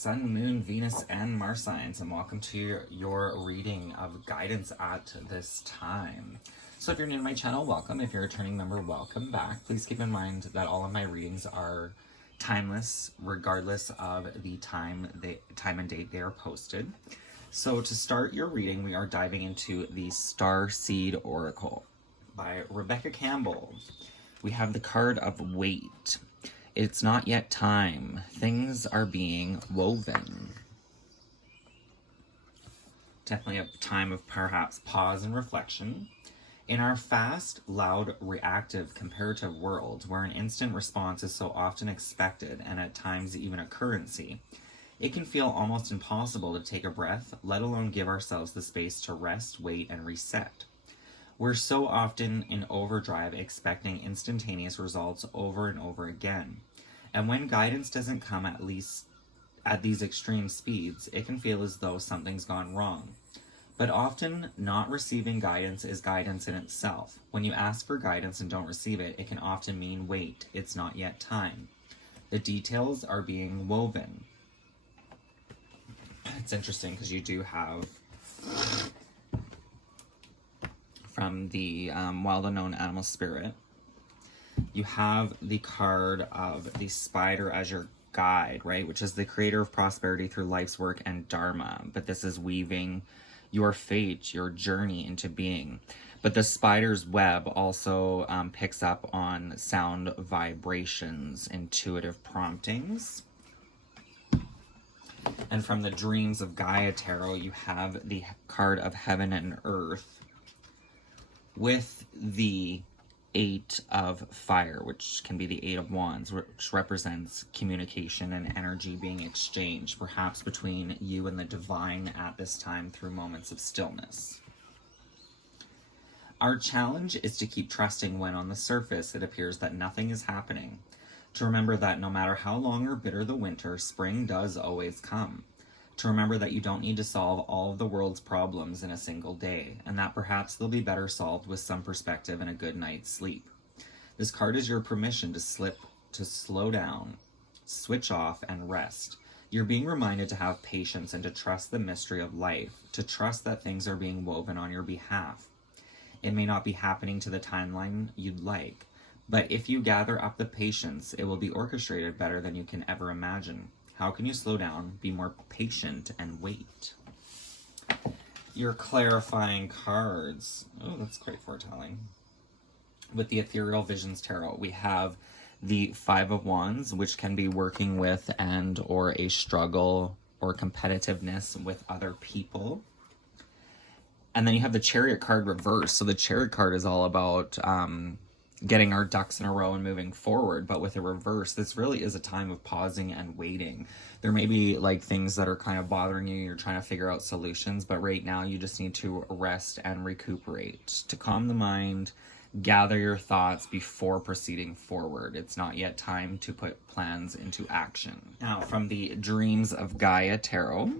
Sun, Moon, Venus, and Mars signs, and welcome to your reading of guidance at this time. So if you're new to my channel, welcome. If you're a returning member, welcome back. Please keep in mind that all of my readings are timeless, regardless of the time and date they are posted. So to start your reading, we are diving into the Star Seed Oracle by Rebecca Campbell. We have the card of Wait. It's not yet time. Things are being woven. Definitely a time of perhaps pause and reflection. In our fast, loud, reactive, comparative world, where an instant response is so often expected and at times even a currency, it can feel almost impossible to take a breath, let alone give ourselves the space to rest, wait, and reset. We're so often in overdrive, expecting instantaneous results over and over again. And when guidance doesn't come at least at these extreme speeds, it can feel as though something's gone wrong. But often, not receiving guidance is guidance in itself. When you ask for guidance and don't receive it, it can often mean wait, it's not yet time. The details are being woven. It's interesting because you do have from the well-known animal spirit, you have the card of the spider as your guide, right? Which is the creator of prosperity through life's work and dharma. But this is weaving your fate, your journey into being. But the spider's web also picks up on sound vibrations, intuitive promptings. And from the Dreams of Gaia Tarot, you have the card of Heaven and Earth with the Eight of Fire, which can be the Eight of Wands, which represents communication and energy being exchanged, perhaps between you and the divine at this time through moments of stillness. Our challenge is to keep trusting when on the surface it appears that nothing is happening. To remember that no matter how long or bitter the winter, spring does always come. To remember that you don't need to solve all of the world's problems in a single day, and that perhaps they'll be better solved with some perspective and a good night's sleep. This card is your permission to slow down, switch off, and rest. You're being reminded to have patience and to trust the mystery of life, to trust that things are being woven on your behalf. It may not be happening to the timeline you'd like, but if you gather up the patience, it will be orchestrated better than you can ever imagine. How can you slow down, be more patient, and wait? Your clarifying cards. Oh, that's quite foretelling. With the Ethereal Visions Tarot, we have the Five of Wands, which can be working with and or a struggle or competitiveness with other people. And then you have the Chariot card reversed. So the Chariot card is all about getting our ducks in a row and moving forward, but with a reverse, this really is a time of pausing and waiting. There may be like things that are kind of bothering you, you're trying to figure out solutions, but right now you just need to rest and recuperate, to calm the mind, gather your thoughts before proceeding forward. It's not yet time to put plans into action. Now, from the Dreams of Gaia Tarot,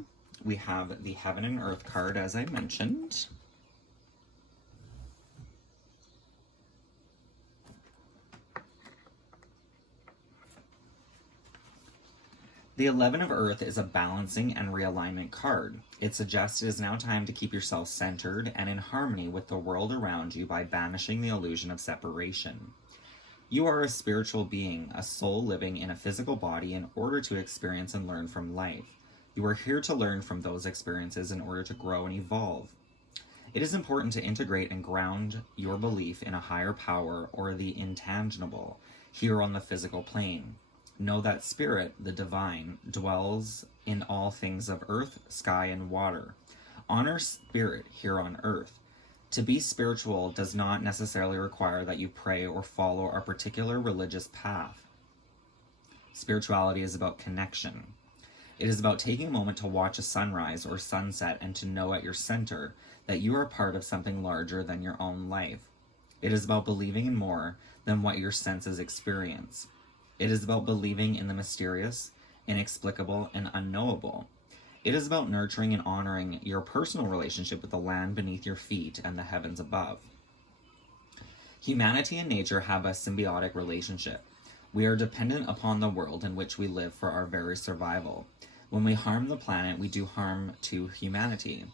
we have the Heaven and Earth card, as I mentioned. The 11 of Earth is a balancing and realignment card. It suggests it is now time to keep yourself centered and in harmony with the world around you by banishing the illusion of separation. You are a spiritual being, a soul living in a physical body in order to experience and learn from life. You are here to learn from those experiences in order to grow and evolve. It is important to integrate and ground your belief in a higher power or the intangible here on the physical plane. Know that spirit, the divine, dwells in all things of earth, sky, and water. Honor spirit here on earth. To be spiritual does not necessarily require that you pray or follow a particular religious path. Spirituality is about connection. It is about taking a moment to watch a sunrise or sunset and to know at your center that you are part of something larger than your own life. It is about believing in more than what your senses experience. It is about believing in the mysterious, inexplicable, and unknowable. It is about nurturing and honoring your personal relationship with the land beneath your feet and the heavens above. Humanity and nature have a symbiotic relationship. We are dependent upon the world in which we live for our very survival. When we harm the planet, we do harm to humanity.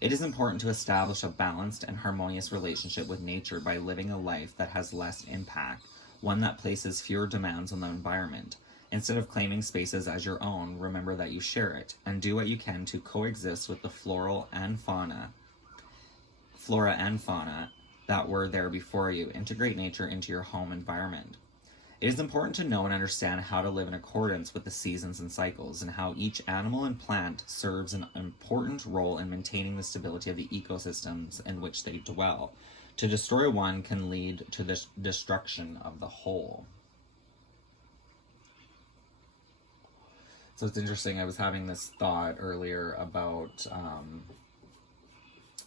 It is important to establish a balanced and harmonious relationship with nature by living a life that has less impact, one that places fewer demands on the environment. Instead of claiming spaces as your own, remember that you share it, and do what you can to coexist with the flora and fauna that were there before you. Integrate nature into your home environment. It is important to know and understand how to live in accordance with the seasons and cycles, and how each animal and plant serves an important role in maintaining the stability of the ecosystems in which they dwell. To destroy one can lead to the destruction of the whole. So it's interesting, I was having this thought earlier about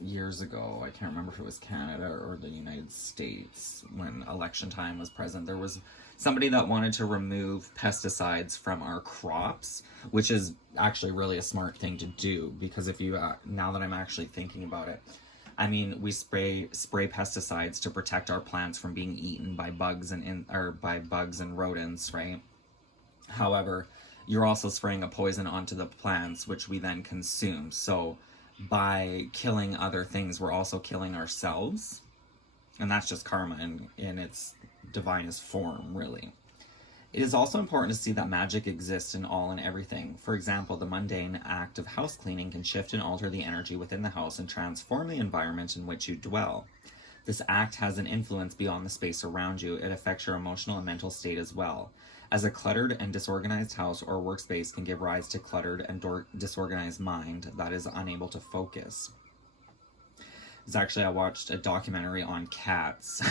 years ago, I can't remember if it was Canada or the United States, when election time was present, there was somebody that wanted to remove pesticides from our crops, which is actually really a smart thing to do, because if you, now that I'm actually thinking about it, I mean, we spray pesticides to protect our plants from being eaten by bugs and rodents, right? However, you're also spraying a poison onto the plants, which we then consume. So by killing other things, we're also killing ourselves. And that's just karma in its divinest form, really. It is also important to see that magic exists in all and everything. For example, the mundane act of house cleaning can shift and alter the energy within the house and transform the environment in which you dwell. This act has an influence beyond the space around you. It affects your emotional and mental state as well. As a cluttered and disorganized house or workspace can give rise to cluttered and disorganized mind that is unable to focus. I watched a documentary on cats,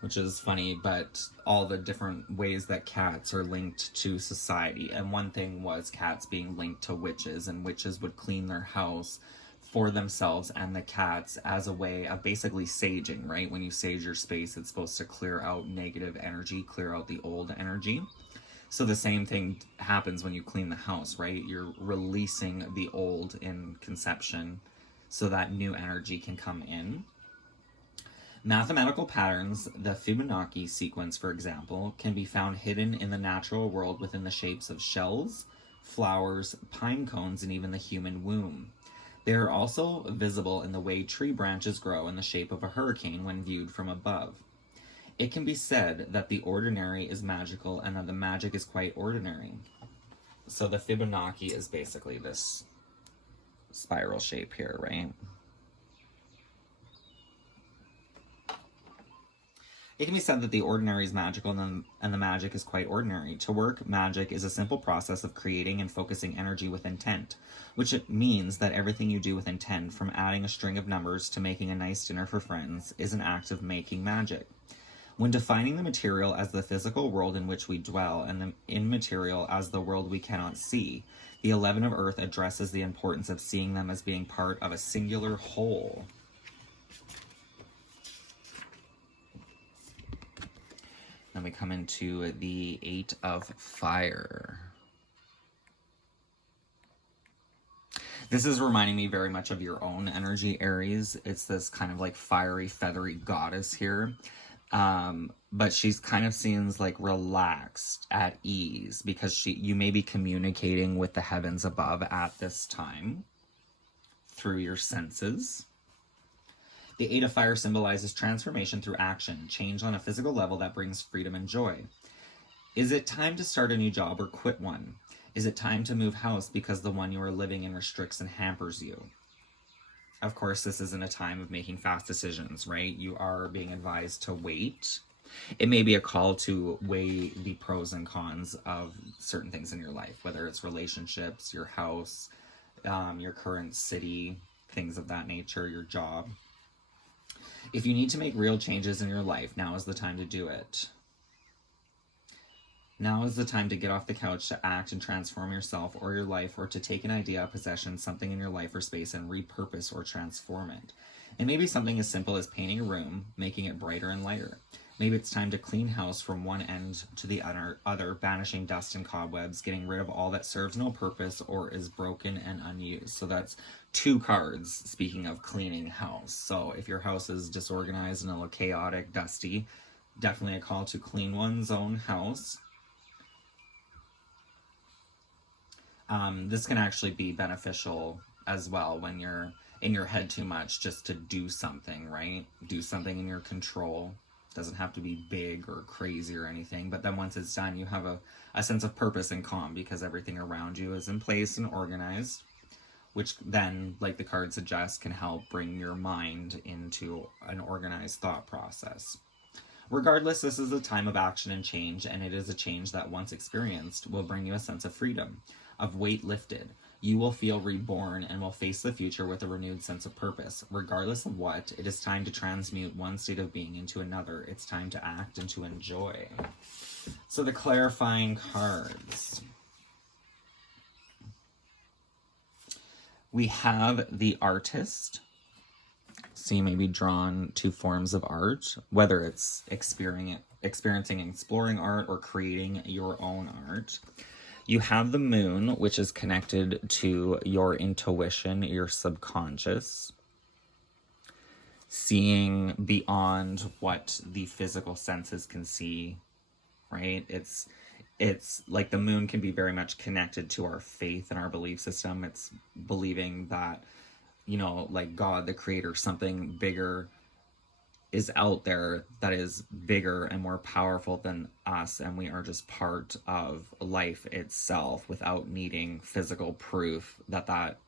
which is funny, but all the different ways that cats are linked to society. And one thing was cats being linked to witches, and witches would clean their house for themselves and the cats as a way of basically saging, right? When you sage your space, it's supposed to clear out negative energy, clear out the old energy. So the same thing happens when you clean the house, right? You're releasing the old in conception so that new energy can come in. Mathematical patterns, the Fibonacci sequence, for example, can be found hidden in the natural world within the shapes of shells, flowers, pine cones, and even the human womb. They are also visible in the way tree branches grow in the shape of a hurricane when viewed from above. It can be said that the ordinary is magical and that the magic is quite ordinary. So the Fibonacci is basically this spiral shape here, right? It can be said that the ordinary is magical and the magic is quite ordinary. To work, magic is a simple process of creating and focusing energy with intent, which it means that everything you do with intent, from adding a string of numbers to making a nice dinner for friends, is an act of making magic. When defining the material as the physical world in which we dwell and the immaterial as the world we cannot see, the 11 of Earth addresses the importance of seeing them as being part of a singular whole. Then we come into the 8 of Fire. This is reminding me very much of your own energy, Aries. It's this kind of like fiery, feathery goddess here. But she's kind of seems like relaxed, at ease, because you may be communicating with the heavens above at this time through your senses. The 8 of Fire symbolizes transformation through action, change on a physical level that brings freedom and joy. Is it time to start a new job or quit one? Is it time to move house because the one you are living in restricts and hampers you? Of course, this isn't a time of making fast decisions, right? You are being advised to wait. It may be a call to weigh the pros and cons of certain things in your life, whether it's relationships, your house, your current city, things of that nature, your job. If you need to make real changes in your life, now is the time to do it. Now is the time to get off the couch, to act and transform yourself or your life, or to take an idea, a possession, something in your life or space, and repurpose or transform it. It may be something as simple as painting a room, making it brighter and lighter. Maybe it's time to clean house from one end to the other, banishing dust and cobwebs, getting rid of all that serves no purpose or is broken and unused. So that's 2 cards, speaking of cleaning house. So if your house is disorganized and a little chaotic, dusty, definitely a call to clean one's own house. This can actually be beneficial as well when you're in your head too much, just to do something, right? Do something in your control. Doesn't have to be big or crazy or anything, but then once it's done, you have a sense of purpose and calm because everything around you is in place and organized, which then, like the card suggests, can help bring your mind into an organized thought process. Regardless, this is a time of action and change, and it is a change that, once experienced, will bring you a sense of freedom, of weight lifted. You will feel reborn and will face the future with a renewed sense of purpose. Regardless of what, it is time to transmute one state of being into another. It's time to act and to enjoy. So the clarifying cards. We have the artist. So you may be drawn to forms of art, whether it's experiencing and exploring art or creating your own art. You have the moon, which is connected to your intuition, your subconscious, seeing beyond what the physical senses can see, right? It's like the moon can be very much connected to our faith and our belief system. It's believing that, you know, like God, the creator, something bigger is out there that is bigger and more powerful than us, and we are just part of life itself without needing physical proof that that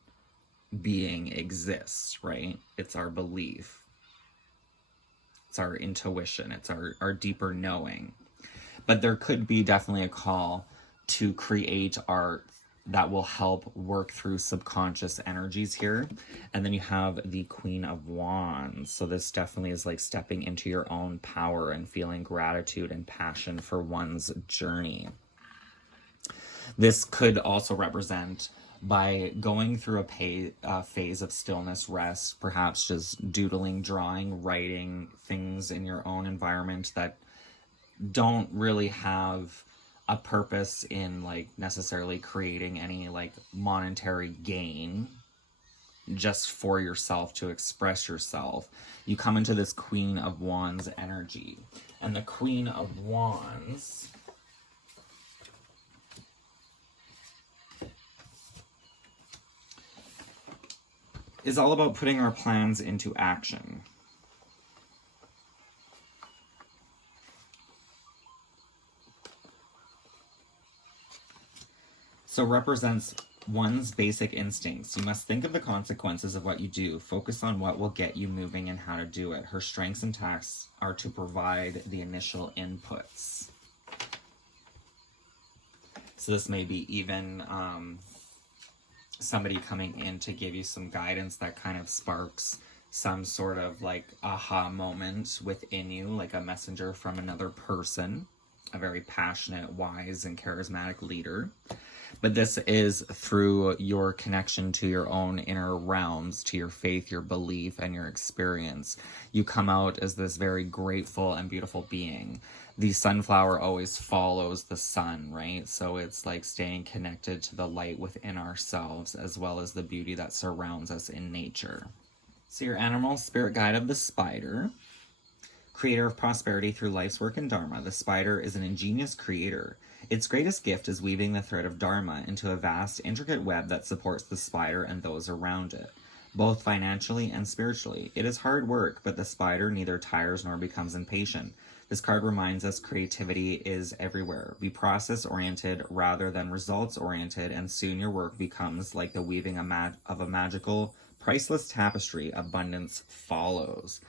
being exists, right? It's our belief. It's our intuition. It's our deeper knowing. But there could be definitely a call to create art that will help work through subconscious energies here. And then you have the Queen of Wands. So this definitely is like stepping into your own power and feeling gratitude and passion for one's journey. This could also represent by going through a phase of stillness, rest, perhaps just doodling, drawing, writing things in your own environment that don't really have a purpose in like necessarily creating any like monetary gain, just for yourself to express yourself. You come into this Queen of Wands energy, and the Queen of Wands is all about putting our plans into action. So represents one's basic instincts. You must think of the consequences of what you do. Focus on what will get you moving and how to do it. Her strengths and tasks are to provide the initial inputs. So this may be even somebody coming in to give you some guidance that kind of sparks some sort of like aha moment within you, like a messenger from another person, a very passionate, wise, and charismatic leader. But this is through your connection to your own inner realms, to your faith, your belief, and your experience. You come out as this very grateful and beautiful being. The sunflower always follows the sun, right? So it's like staying connected to the light within ourselves, as well as the beauty that surrounds us in nature. So your animal spirit guide of the spider, creator of prosperity through life's work and dharma. The spider is an ingenious creator. Its greatest gift is weaving the thread of dharma into a vast, intricate web that supports the spider and those around it, both financially and spiritually. It is hard work, but the spider neither tires nor becomes impatient. This card reminds us creativity is everywhere. Be process-oriented rather than results-oriented, and soon your work becomes like the weaving of a magical, priceless tapestry. Abundance follows.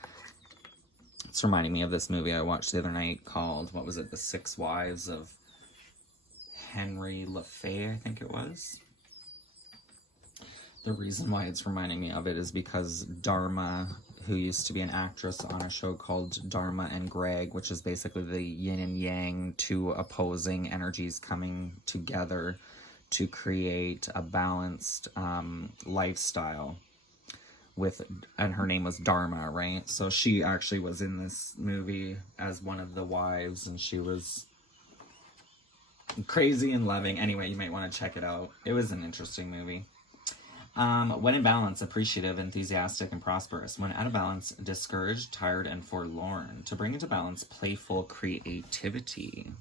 It's reminding me of this movie I watched the other night called, what was it, The Six Wives of Henry LaFay, I think it was. The reason why it's reminding me of it is because Dharma, who used to be an actress on a show called Dharma and Greg, which is basically the yin and yang, two opposing energies coming together to create a balanced lifestyle. And her name was Dharma, right? So she actually was in this movie as one of the wives, and she was crazy and loving. Anyway, you might want to check it out. It was an interesting movie. When in balance, appreciative, enthusiastic, and prosperous. When out of balance, discouraged, tired, and forlorn. To bring into balance, playful creativity.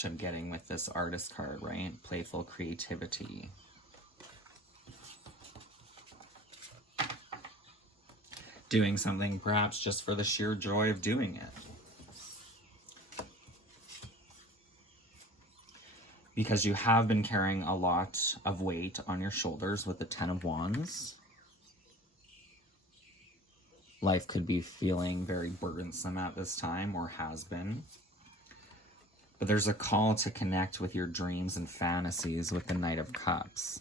which I'm getting with this artist card, right? Playful creativity. Doing something perhaps just for the sheer joy of doing it. Because you have been carrying a lot of weight on your shoulders with the Ten of Wands. Life could be feeling very burdensome at this time, or has been. But there's a call to connect with your dreams and fantasies with the Knight of Cups.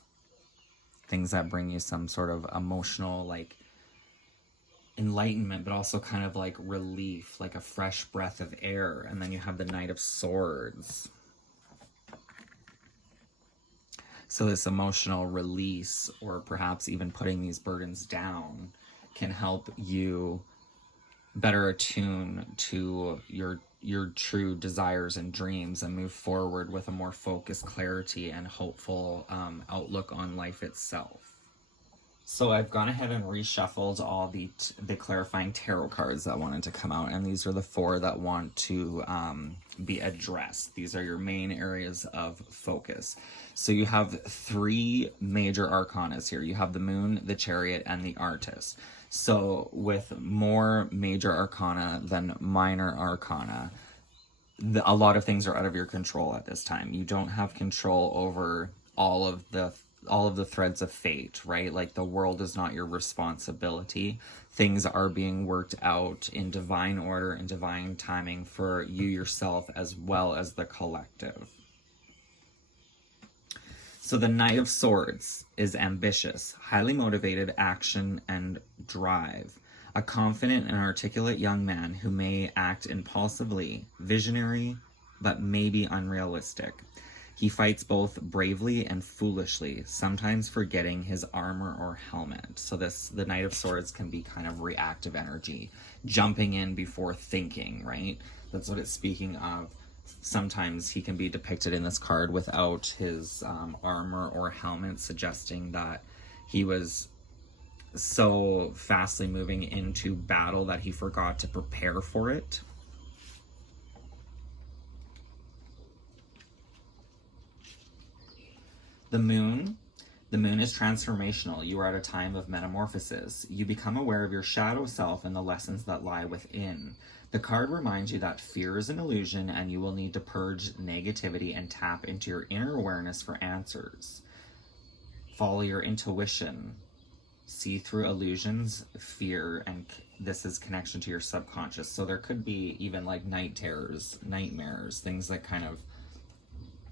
Things that bring you some sort of emotional, like, enlightenment, but also kind of like relief, like a fresh breath of air. And then you have the Knight of Swords. So this emotional release, or perhaps even putting these burdens down, can help you better attune to your true desires and dreams and move forward with a more focused clarity and hopeful outlook on life itself. So I've gone ahead and reshuffled all the clarifying tarot cards that wanted to come out, and these are the 4 that want to be addressed. These are your main areas of focus. So you have 3 major arcanas here. You have the Moon, the Chariot, and the Artist. So with more major arcana than minor arcana, a lot of things are out of your control at this time. You don't have control over all of the threads of fate, right? Like, the world is not your responsibility. Things are being worked out in divine order and divine timing for you yourself as well as the collective. So the Knight of Swords is ambitious, highly motivated, action and drive. A confident and articulate young man who may act impulsively, visionary, but maybe unrealistic. He fights both bravely and foolishly, sometimes forgetting his armor or helmet. So the Knight of Swords can be kind of reactive energy, jumping in before thinking, right? That's what it's speaking of. Sometimes he can be depicted in this card without his armor or helmet, suggesting that he was so fastly moving into battle that he forgot to prepare for it. The Moon is transformational. You are at a time of metamorphosis. You become aware of your shadow self and the lessons that lie within. The card reminds you that fear is an illusion, and you will need to purge negativity and tap into your inner awareness for answers. Follow your intuition. See through illusions, fear, and this is connection to your subconscious. So there could be even like night terrors, nightmares, things that kind of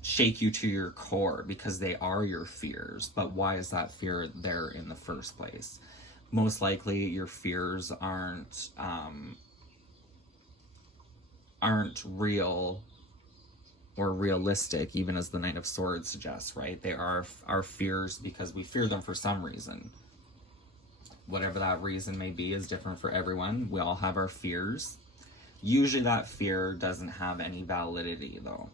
shake you to your core because they are your fears. But why is that fear there in the first place? Most likely your fears aren't real or realistic, even as the Knight of Swords suggests, right? They are our fears because we fear them for some reason. Whatever that reason may be is different for everyone. We all have our fears. Usually that fear doesn't have any validity, though.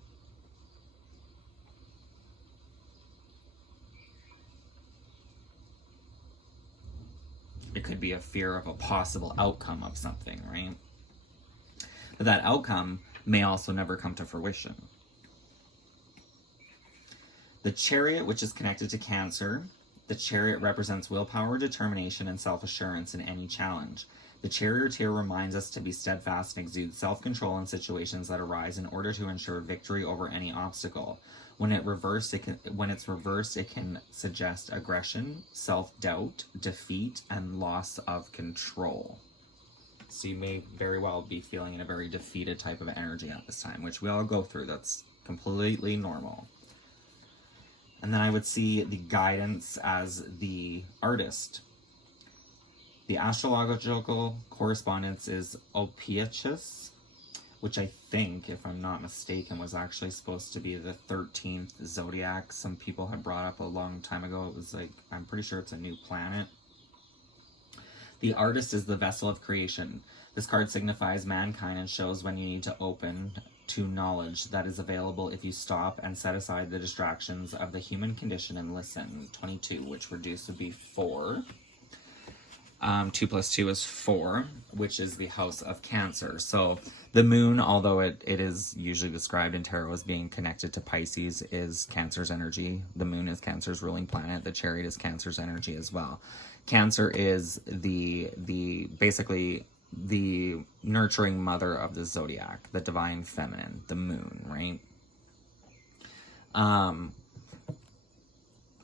It could be a fear of a possible outcome of something, right? But that outcome may also never come to fruition. The Chariot, which is connected to Cancer, the Chariot represents willpower, determination, and self-assurance in any challenge. The Charioteer reminds us to be steadfast and exude self-control in situations that arise in order to ensure victory over any obstacle. When it's reversed, it can suggest aggression, self-doubt, defeat, and loss of control. So you may very well be feeling in a very defeated type of energy at this time, which we all go through. That's completely normal. And then I would see the guidance as the Artist. The astrological correspondence is Ophiuchus, which I think, if I'm not mistaken, was actually supposed to be the 13th zodiac. Some people had brought up a long time ago. It was like, I'm pretty sure it's a new planet. The Artist is the vessel of creation. This card signifies mankind and shows when you need to open to knowledge that is available if you stop and set aside the distractions of the human condition and listen. 22, which reduced would be 4. 2 plus 2 is 4, which is the house of Cancer. So the moon, although it is usually described in tarot as being connected to Pisces, is Cancer's energy. The moon is Cancer's ruling planet. The chariot is Cancer's energy as well. Cancer is the basically the nurturing mother of the zodiac, the divine feminine, the moon, right?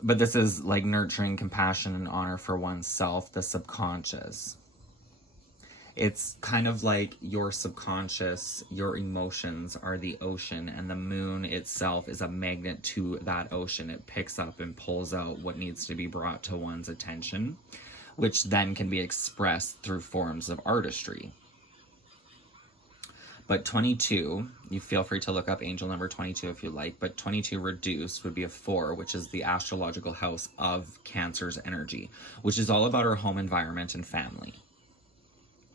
But this is like nurturing compassion and honor for oneself, the subconscious. It's kind of like your subconscious, your emotions are the ocean, and the moon itself is a magnet to that ocean. It picks up and pulls out what needs to be brought to one's attention, which then can be expressed through forms of artistry. But 22, you feel free to look up angel number 22 if you like, but 22 reduced would be a 4, which is the astrological house of Cancer's energy, which is all about our home environment and family.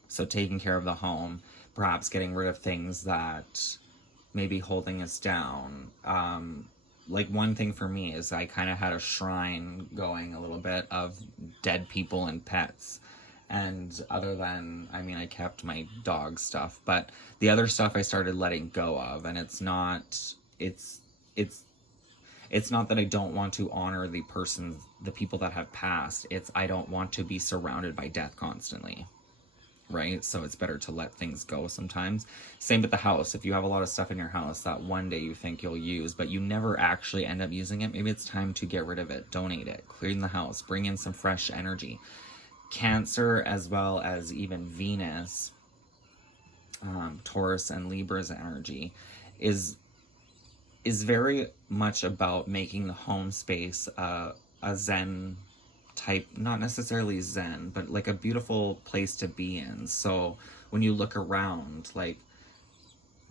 So taking care of the home, perhaps getting rid of things that may be holding us down. Like one thing for me is I kind of had a shrine going a little bit of dead people and pets. And other than, I mean, I kept my dog stuff, but the other stuff I started letting go of. And it's not that I don't want to honor the people that have passed. It's I don't want to be surrounded by death constantly, right? So it's better to let things go sometimes. Same with the house. If you have a lot of stuff in your house that one day you think you'll use, but you never actually end up using it, maybe it's time to get rid of it, donate it, clean the house, bring in some fresh energy. Cancer, as well as even Venus, Taurus and Libra's energy is very much about making the home space a Zen type, not necessarily Zen, but like a beautiful place to be in. So when you look around, like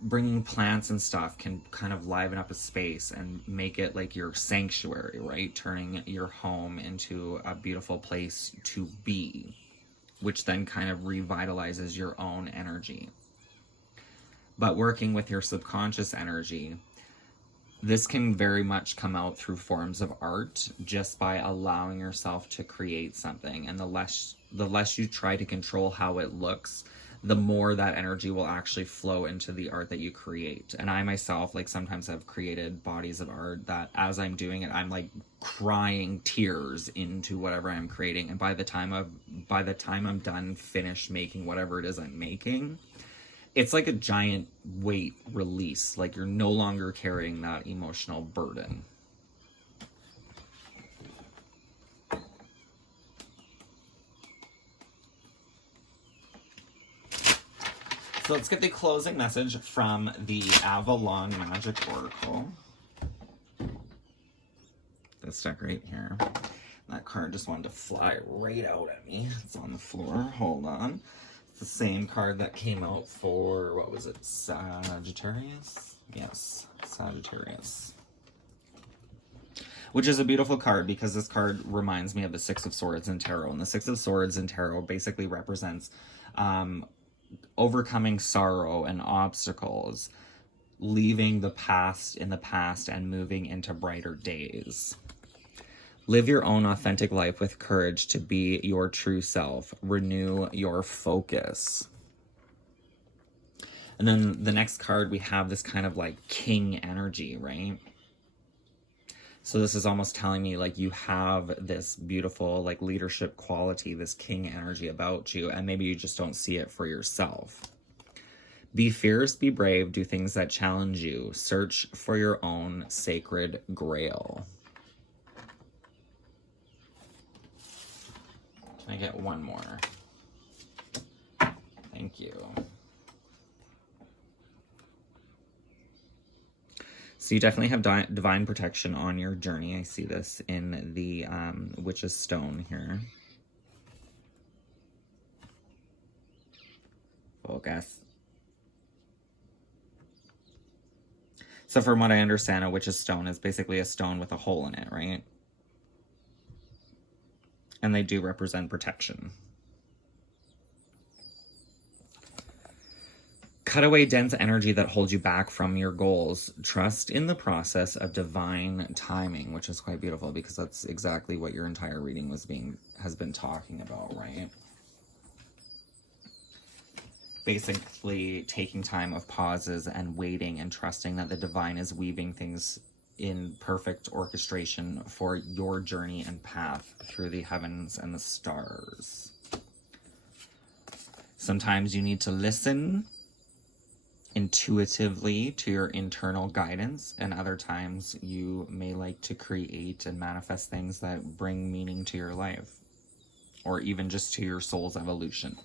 bringing plants and stuff can kind of liven up a space and make it like your sanctuary, right? Turning your home into a beautiful place to be, which then kind of revitalizes your own energy. But working with your subconscious energy, this can very much come out through forms of art, just by allowing yourself to create something. And the less you try to control how it looks, the more that energy will actually flow into the art that you create. And I myself, like, sometimes have created bodies of art that as I'm doing it, I'm like crying tears into whatever I'm creating. And by the time I'm done, finished making whatever it is I'm making, it's like a giant weight release. Like you're no longer carrying that emotional burden. So let's get the closing message from the Avalon Magic Oracle. This deck right here. That card just wanted to fly right out at me. It's on the floor. Hold on. It's the same card that came out for, what was it, Sagittarius? Yes, Sagittarius. Which is a beautiful card because this card reminds me of the Six of Swords in Tarot. And the Six of Swords in Tarot basically represents overcoming sorrow and obstacles, leaving the past in the past and moving into brighter days. Live your own authentic life with courage to be your true self. Renew your focus. And then the next card, we have this kind of like king energy, right? So this is almost telling me like you have this beautiful like leadership quality, this king energy about you, and maybe you just don't see it for yourself. Be fierce, be brave, do things that challenge you. Search for your own sacred grail. Can I get one more? Thank you. So you definitely have divine protection on your journey. I see this in the Witch's Stone here. Focus. So from what I understand, a Witch's Stone is basically a stone with a hole in it, right? And they do represent protection. Cut away dense energy that holds you back from your goals. Trust in the process of divine timing, which is quite beautiful because that's exactly what your entire reading has been talking about, right? basically taking time of pauses and waiting and trusting that the divine is weaving things in perfect orchestration for your journey and path through the heavens and the stars. Sometimes you need to listen intuitively to your internal guidance, and other times you may like to create and manifest things that bring meaning to your life, or even just to your soul's evolution.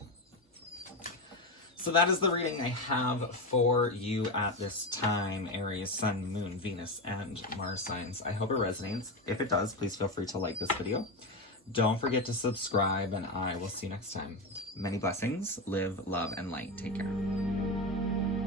So that is the reading I have for you at this time, Aries, Sun, Moon, Venus, and Mars signs. I hope it resonates. If it does, please feel free to like this video. Don't forget to subscribe, and I will see you next time. Many blessings. Live, love, and light. Take care.